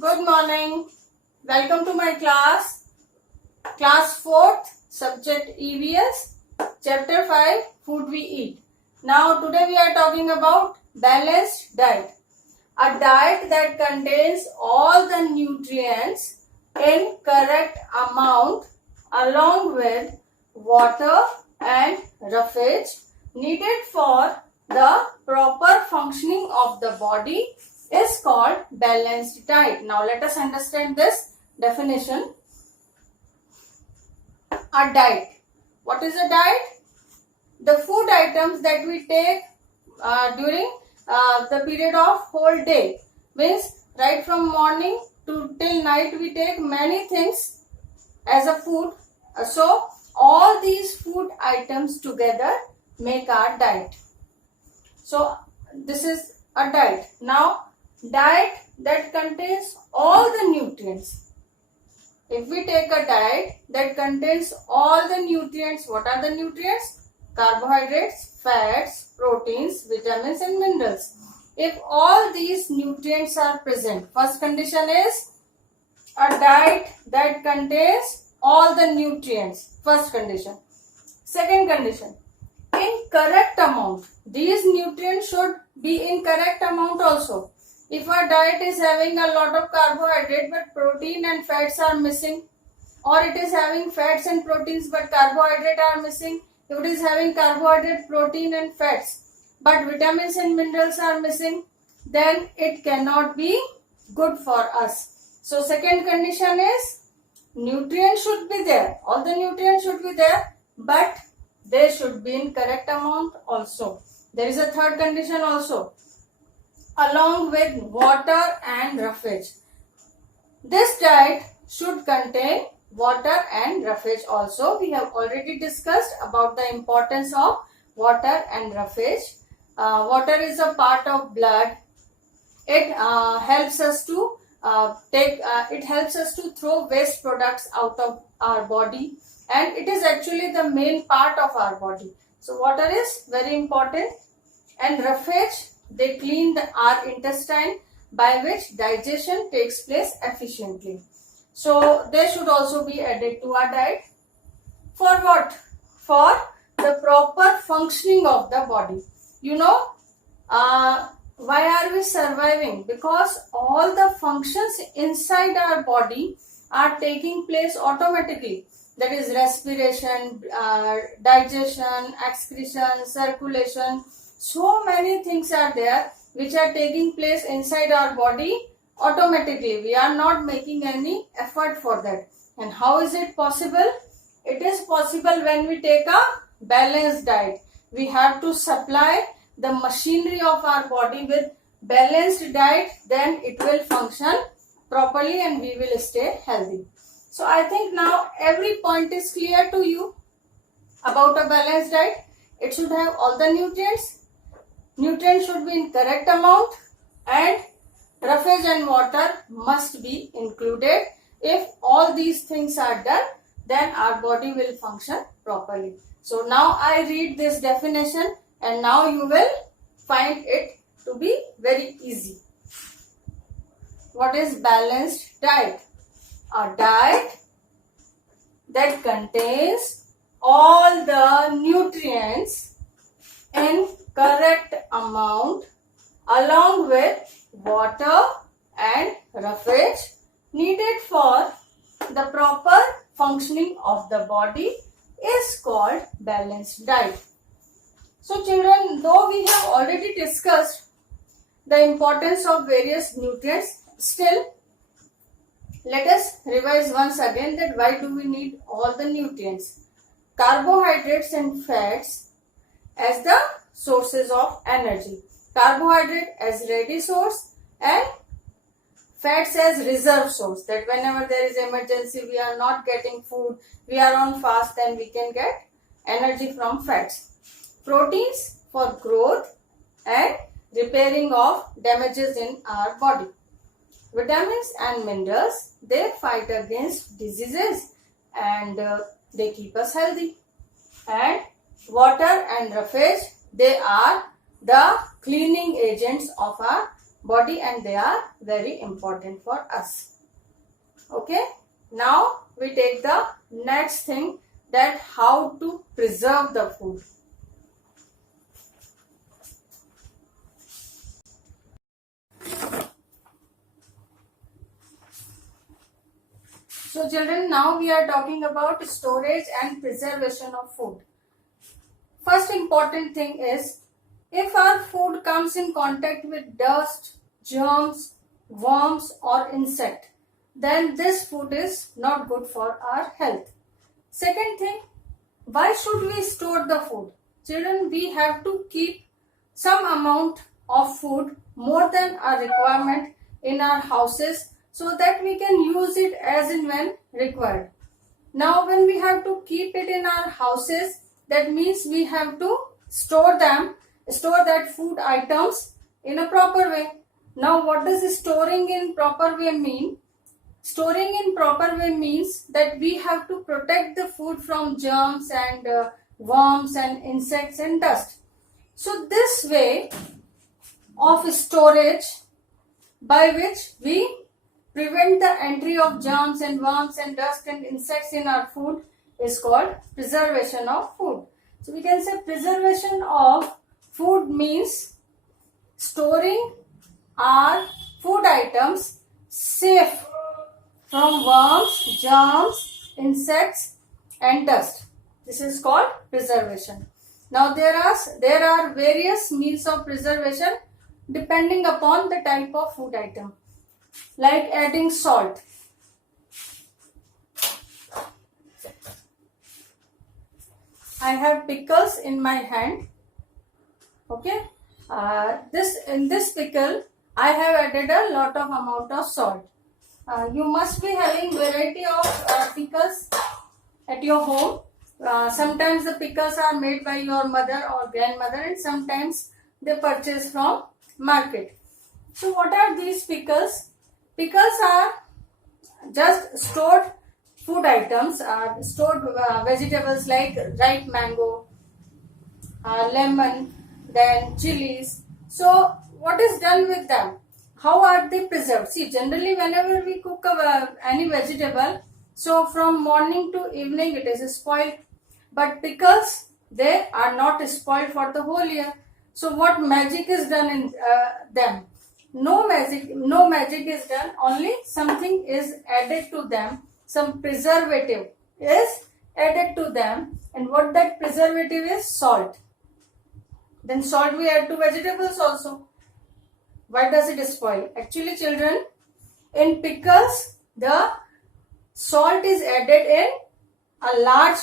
Good morning. Welcome to my class 4th, subject EVS, chapter 5, food we eat. Now today we are talking about balanced diet. A diet that contains all the nutrients in correct amount along with water and roughage needed for the proper functioning of the body is called balanced diet. Now let us understand this definition. A diet. What is a diet? The food items that we take during the period of whole day. Means right from morning to till night we take many things as a food. So all these food items together make our diet. So this is a diet. Now diet that contains all the nutrients. If we take a diet that contains all the nutrients, what are the nutrients? Carbohydrates, fats, proteins, vitamins and minerals. If all these nutrients are present, first condition is a diet that contains all the nutrients. First condition. Second condition, in correct amount. These nutrients should be in correct amount also. If our diet is having a lot of carbohydrate but protein and fats are missing, or it is having fats and proteins but carbohydrate are missing, if it is having carbohydrate, protein and fats but vitamins and minerals are missing, then it cannot be good for us. So second condition is nutrients should be there. All the nutrients should be there, but they should be in correct amount also. There is a third condition also, along with water and roughage. This diet should contain water and roughage also. We have already discussed about the importance of water and roughage. Water is a part of blood. It helps us to throw waste products out of our body, and it is actually the main part of our body. So water is very important, and roughage, they clean our intestine by which digestion takes place efficiently. So they should also be added to our diet. For what? For the proper functioning of the body. Why are we surviving? Because all the functions inside our body are taking place automatically. That is respiration, digestion, excretion, circulation. So many things are there which are taking place inside our body automatically. We are not making any effort for that. And how is it possible? It is possible when we take a balanced diet. We have to supply the machinery of our body with balanced diet, then it will function properly and we will stay healthy. So I think now every point is clear to you about a balanced diet. It should have all the nutrients. Nutrients should be in correct amount, and roughage and water must be included. If all these things are done, then our body will function properly. So now I read this definition, and now you will find it to be very easy. What is balanced diet? A diet that contains all the nutrients in correct amount along with water and roughage needed for the proper functioning of the body is called balanced diet. So children, though we have already discussed the importance of various nutrients, still let us revise once again that why do we need all the nutrients. Carbohydrates and fats as the sources of energy. Carbohydrate as ready source and fats as reserve source, that whenever there is emergency, we are not getting food, we are on fast, then we can get energy from fats. Proteins for growth and repairing of damages in our body. Vitamins and minerals, they fight against diseases and they keep us healthy. And water and roughage, they are the cleaning agents of our body and they are very important for us. Okay, now we take the next thing, that how to preserve the food. So children, now we are talking about storage and preservation of food. First important thing is, if our food comes in contact with dust, germs, worms or insect, then this food is not good for our health. Second thing, why should we store the food? Children, we have to keep some amount of food more than our requirement in our houses so that we can use it as and when required. Now when we have to keep it in our houses, that means we have to store that food items in a proper way. Now what does storing in proper way mean? Storing in proper way means that we have to protect the food from germs and worms and insects and dust. So this way of storage, by which we prevent the entry of germs and worms and dust and insects in our food, is called preservation of food. So we can say preservation of food means storing our food items safe from worms, germs, insects and dust. This is called preservation. Now there are various means of preservation depending upon the type of food item, like adding salt. I have pickles in my hand. Okay, in this pickle I have added a lot of amount of salt. You must be having variety of pickles at your home. Sometimes the pickles are made by your mother or grandmother, and sometimes they purchase from market. So what are these pickles? Pickles are just stored food items, stored vegetables like ripe mango, lemon, then chilies. So what is done with them? How are they preserved? See, generally whenever we cook any vegetable, so from morning to evening it is spoiled. But pickles, they are not spoiled for the whole year. So what magic is done in them? No magic is done. Only something is added to them. Some preservative is added to them. And what that preservative is? Salt. Then salt we add to vegetables also. Why does it spoil? Actually children, in pickles, the salt is added in a large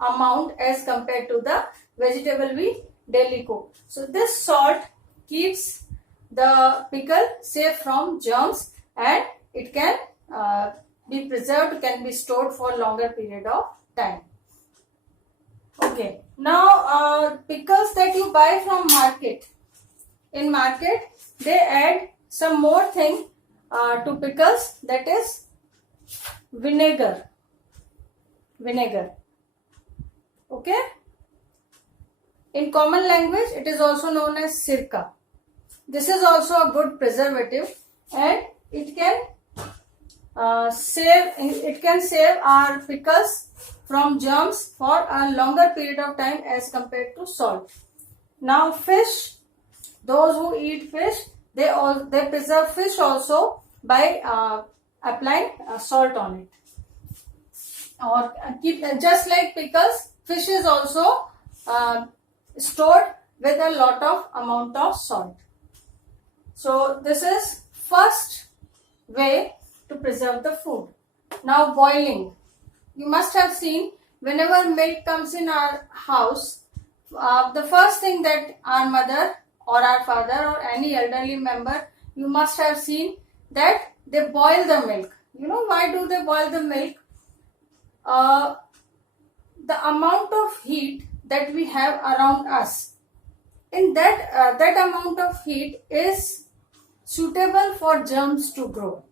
amount as compared to the vegetable we daily cook. So this salt keeps the pickle safe from germs and it can be preserved, can be stored for longer period of time. Okay, now pickles that you buy from market. In market, they add some more thing to pickles, that is vinegar. Okay. In common language, it is also known as sirka. This is also a good preservative, and it can save our pickles from germs for a longer period of time as compared to salt. Now fish, those who eat fish, they preserve fish also by applying salt on it. Or keep, just like pickles, fish is also stored with a lot of amount of salt. So this is first way to preserve the food. Now boiling. You must have seen, whenever milk comes in our house, the first thing that our mother or our father or any elderly member, you must have seen that they boil the milk. You know why do they boil the milk? The amount of heat that we have around us, in that amount of heat is suitable for germs to grow.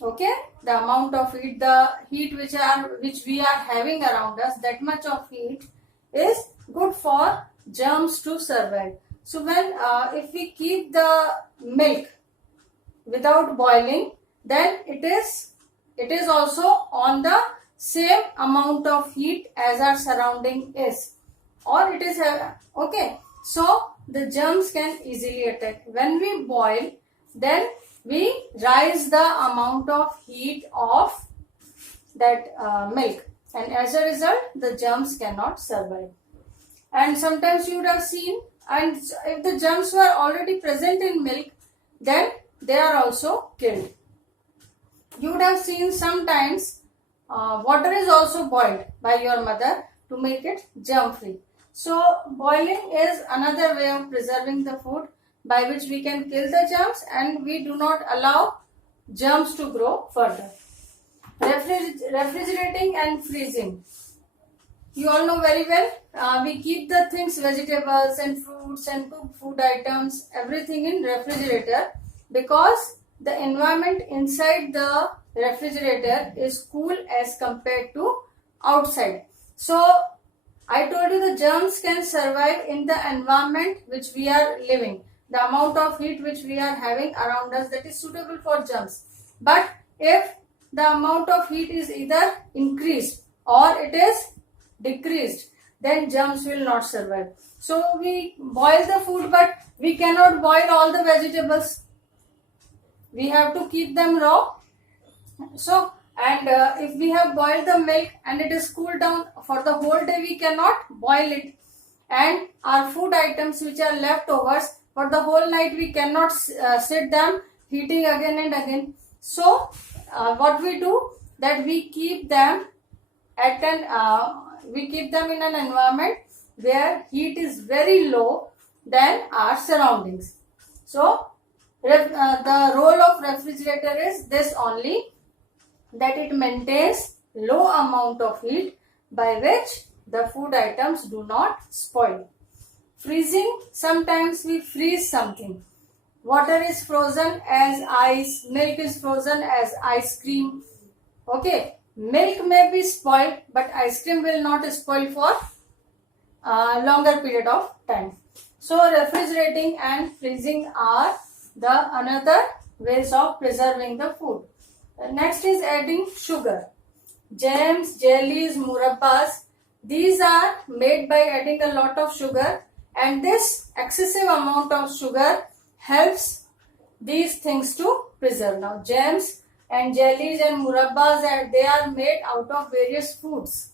Okay, the amount of heat, the heat which we are having around us, that much of heat is good for germs to survive. So when if we keep the milk without boiling, then it is also on the same amount of heat as our surrounding is, or it is okay. So the germs can easily attack. When we boil, then we rise the amount of heat of that milk, and as a result the germs cannot survive. And sometimes you would have seen, and if the germs were already present in milk, then they are also killed. You would have seen sometimes water is also boiled by your mother to make it germ free. So boiling is another way of preserving the food by which we can kill the germs and we do not allow germs to grow further. Refrigerating and freezing. You all know very well, we keep the things, vegetables and fruits and cooked food items, everything in refrigerator because the environment inside the refrigerator is cool as compared to outside. So I told you the germs can survive in the environment which we are living, the amount of heat which we are having around us, that is suitable for germs. But if the amount of heat is either increased or it is decreased, then germs will not survive. So we boil the food, but we cannot boil all the vegetables. We have to keep them raw. So, and if we have boiled the milk and it is cooled down for the whole day, we cannot boil it. And our food items which are leftovers for the whole night, we cannot sit them heating again and again. So what we do, that we keep them at we keep them in an environment where heat is very low than our surroundings. So the role of refrigerator is this only, that it maintains low amount of heat by which the food items do not spoil. Freezing, sometimes we freeze something. Water is frozen as ice, milk is frozen as ice cream. Okay, milk may be spoiled, but ice cream will not spoil for a longer period of time. So refrigerating and freezing are the another ways of preserving the food. Next is adding sugar. Jams, jellies, murabbas, these are made by adding a lot of sugar, and this excessive amount of sugar helps these things to preserve. Now jams and jellies and murabbas, they are made out of various fruits,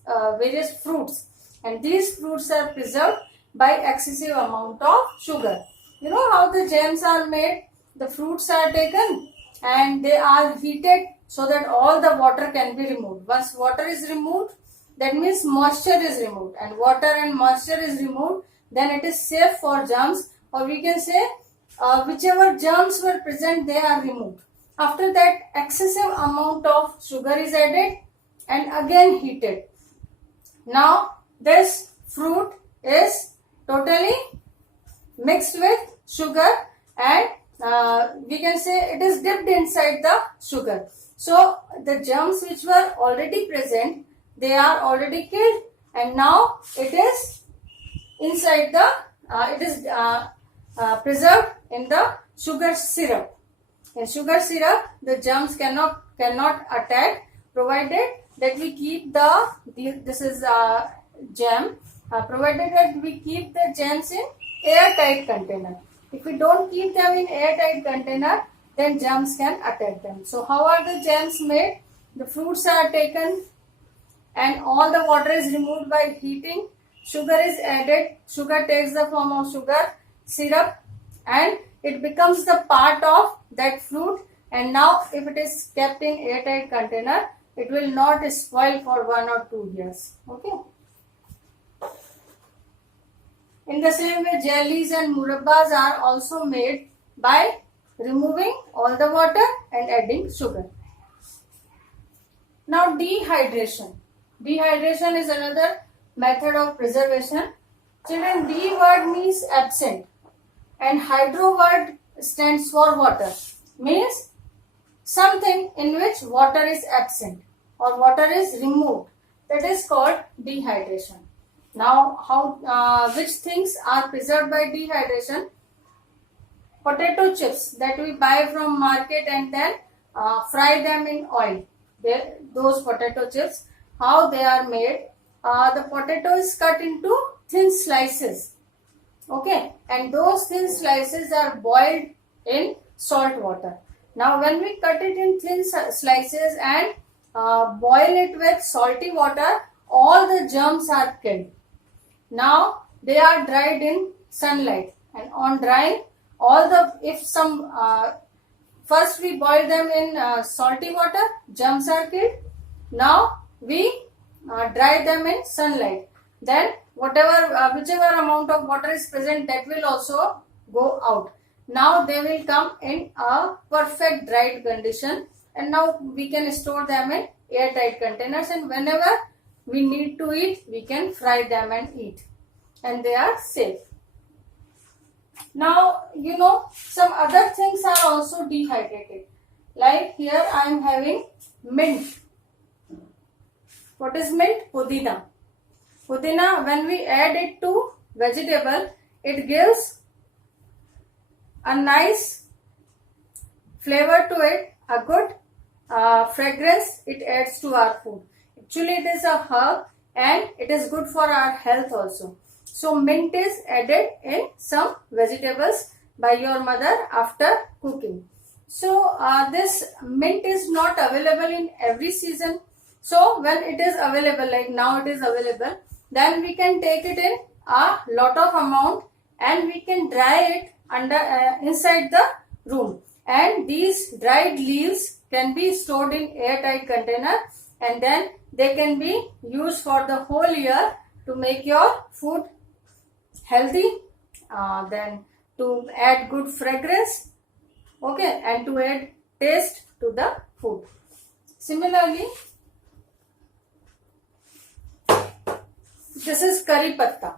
and these fruits are preserved by excessive amount of sugar. You know how the jams are made? The fruits are taken and they are heated so that all the water can be removed. Once water is removed, that means moisture is removed, and water and moisture is removed, then it is safe for germs, or we can say whichever germs were present, they are removed. After that, excessive amount of sugar is added and again heated. Now this fruit is totally mixed with sugar, and we can say it is dipped inside the sugar. So the germs which were already present, they are already killed, and now it is inside the preserved in the sugar syrup. In sugar syrup, the germs cannot attack, provided that we keep this is jam, provided that we keep the gems in airtight container. If we don't keep them in airtight container, then germs can attack them. So how are the gems made? The fruits are taken and all the water is removed by heating. Sugar is added. Sugar takes the form of sugar syrup and it becomes the part of that fruit, and now if it is kept in airtight container, it will not spoil for 1 or 2 years. Okay. In the same way, jellies and murabbas are also made by removing all the water and adding sugar. Now dehydration. Dehydration is another method of preservation. Children, D word means absent and hydro word stands for water. Means something in which water is absent or water is removed. That is called dehydration. Now, which things are preserved by dehydration? Potato chips that we buy from market and then fry them in oil. Those potato chips, how they are made? The potato is cut into thin slices. Okay, and those thin slices are boiled in salt water. Now, when we cut it in thin slices and boil it with salty water, all the germs are killed. Now they are dried in sunlight, and on drying, first we boil them in salty water, germs are killed. Now we dry them in sunlight. Then whichever amount of water is present, that will also go out. Now they will come in a perfect dried condition, and now we can store them in airtight containers, and whenever we need to eat, we can fry them and eat, and they are safe. Now, some other things are also dehydrated. Like here I am having mint. What is mint? Pudina. Pudina, when we add it to vegetable, it gives a nice flavor to it, a good fragrance it adds to our food. Actually, it is a herb and it is good for our health also. So, mint is added in some vegetables by your mother after cooking. So, this mint is not available in every season. So, when it is available, like now it is available, then we can take it in a lot of amount and we can dry it inside the room. And these dried leaves can be stored in airtight container, and then they can be used for the whole year to make your food healthy, then to add good fragrance, okay, and to add taste to the food. Similarly, this is curry patta.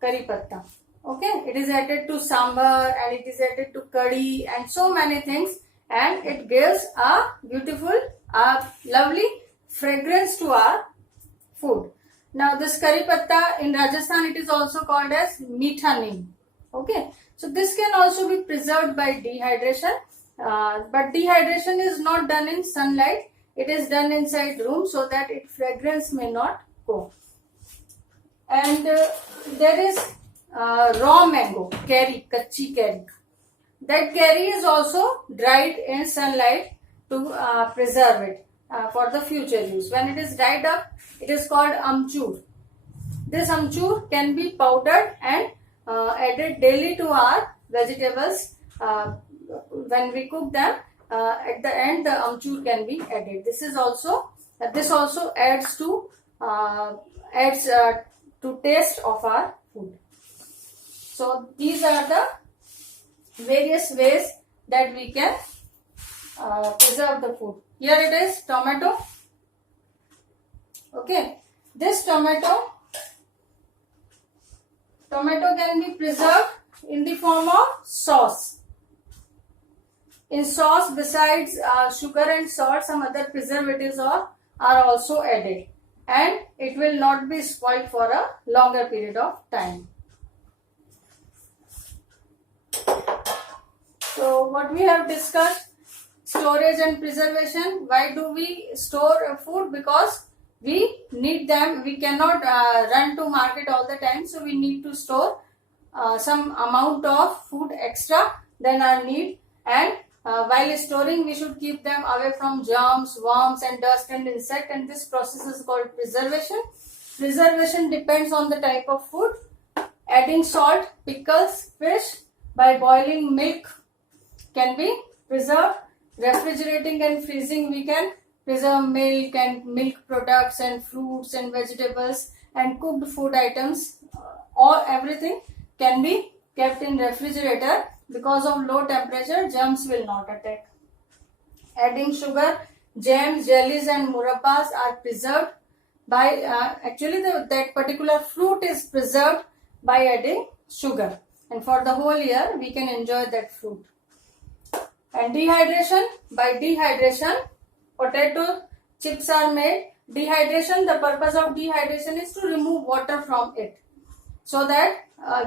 Curry patta. Okay, it is added to sambar and it is added to curry and so many things, and it gives a beautiful, lovely fragrance to our food. Now this curry patta in Rajasthan, it is also called as meetha neem. Okay, so this can also be preserved by dehydration, but dehydration is not done in sunlight. It is done inside room so that its fragrance may not go. And there is raw mango, curry, kachi curry. That curry is also dried in sunlight to preserve it for the future use. When it is dried up, it is called amchur. This amchur can be powdered and added daily to our vegetables. When we cook them, at the end the amchur can be added. This also adds to taste of our food. So these are the various ways that we can preserve the food. Here it is tomato. Okay, this tomato can be preserved in the form of sauce. In sauce, besides sugar and salt, some other preservatives are also added, and it will not be spoiled for a longer period of time. So what we have discussed, storage and preservation. Why do we store food? Because we need them. We cannot run to market all the time, so we need to store some amount of food extra than our need, and while storing, we should keep them away from germs, worms and dust and insect, and this process is called preservation. Preservation depends on the type of food. Adding salt, pickles, fish, by boiling milk can be preserved. Refrigerating and freezing, we can preserve milk and milk products and fruits and vegetables and cooked food items. Everything can be kept in refrigerator. Because of low temperature, germs will not attack. Adding sugar, jams, jellies and murabbas are preserved by, that particular fruit is preserved by adding sugar. And for the whole year, we can enjoy that fruit. And dehydration, by dehydration, potato chips are made Dehydration, the purpose of dehydration is to remove water from it, so that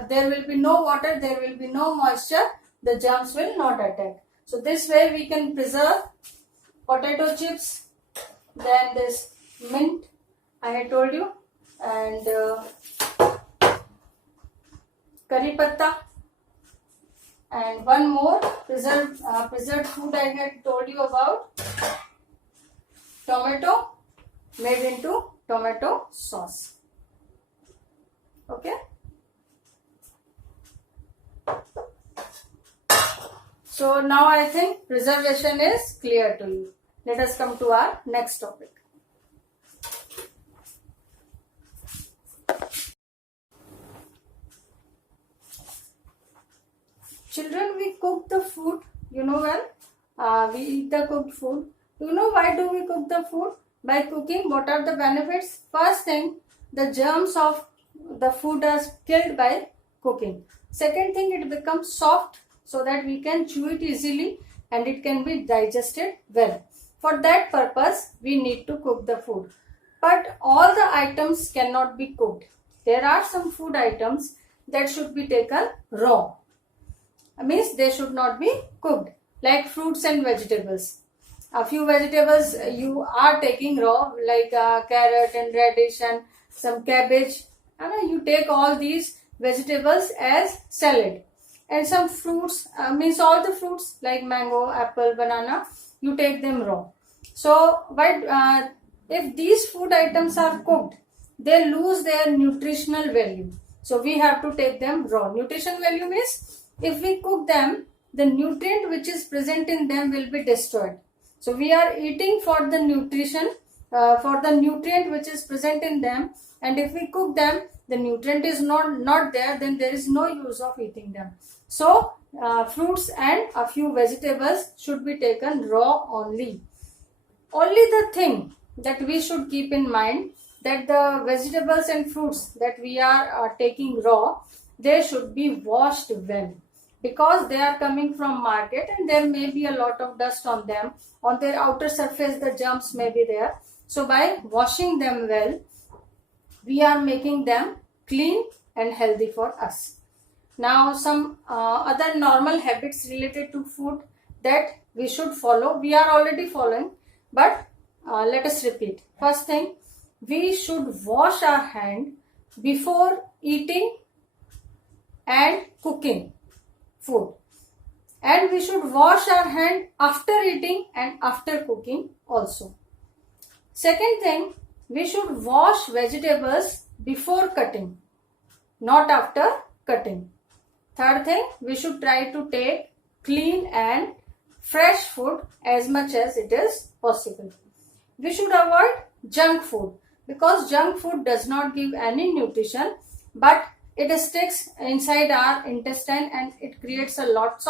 there will be no water, there will be no moisture, the germs will not attack. So this way we can preserve potato chips, then this mint I had told you, and curry patta, and one more preserved food I had told you about, tomato made into tomato sauce. Okay. So now I think preservation is clear to you. Let us come to our next topic. Children, we cook the food, you know well, we eat the cooked food. You know why do we cook the food? By cooking, what are the benefits? First thing, the germs of the food are killed by cooking. Second thing, it becomes soft so that we can chew it easily and it can be digested well. For that purpose, we need to cook the food. But all the items cannot be cooked. There are some food items that should be taken raw. Means they should not be cooked, like fruits and vegetables. A few vegetables you are taking raw, like carrot and radish and some cabbage. You take all these vegetables as salad. And some fruits, means all the fruits like mango, apple, banana, you take them raw. So if these food items are cooked, they lose their nutritional value. So we have to take them raw. Nutrition value means if we cook them, the nutrient which is present in them will be destroyed. So we are eating for the nutrition, for the nutrient which is present in them, and if we cook them, the nutrient is not there, then there is no use of eating them. So fruits and a few vegetables should be taken raw only. Only the thing that we should keep in mind, that the vegetables and fruits that we are taking raw, they should be washed well, because they are coming from market and there may be a lot of dust on them. On their outer surface, the germs may be there. So by washing them well, we are making them clean and healthy for us. Now some other normal habits related to food that we should follow. We are already following, but let us repeat. First thing, we should wash our hand before eating and cooking food, and we should wash our hand after eating and after cooking also. Second thing, we should wash vegetables before cutting, not after cutting. Third thing, we should try to take clean and fresh food as much as it is possible. We should avoid junk food, because junk food does not give any nutrition, but it sticks inside our intestine and it creates a lot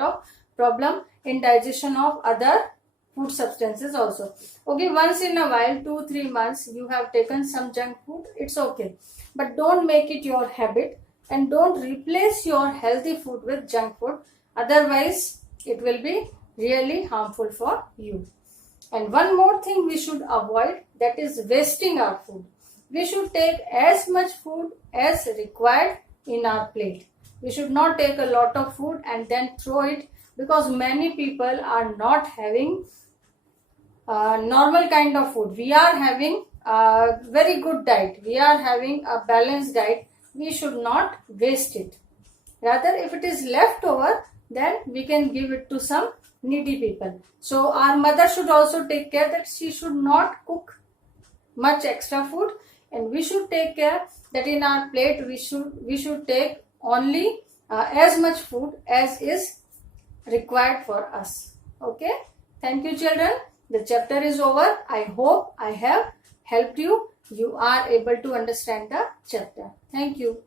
of problem in digestion of other food substances also. Okay, once in a while, 2-3 months you have taken some junk food, it's okay, but don't make it your habit and don't replace your healthy food with junk food, otherwise it will be really harmful for you. And one more thing we should avoid, that is wasting our food. We should take as much food as required in our plate. We should not take a lot of food and then throw it, because many people are not having normal kind of food. We are having a very good diet. We are having a balanced diet. We should not waste it. Rather, if it is left over, then we can give it to some needy people. So our mother should also take care that she should not cook much extra food, and we should take care that in our plate we should take only as much food as is required for us. Okay, thank you children. The chapter is over. I hope I have helped you. You are able to understand the chapter. Thank you.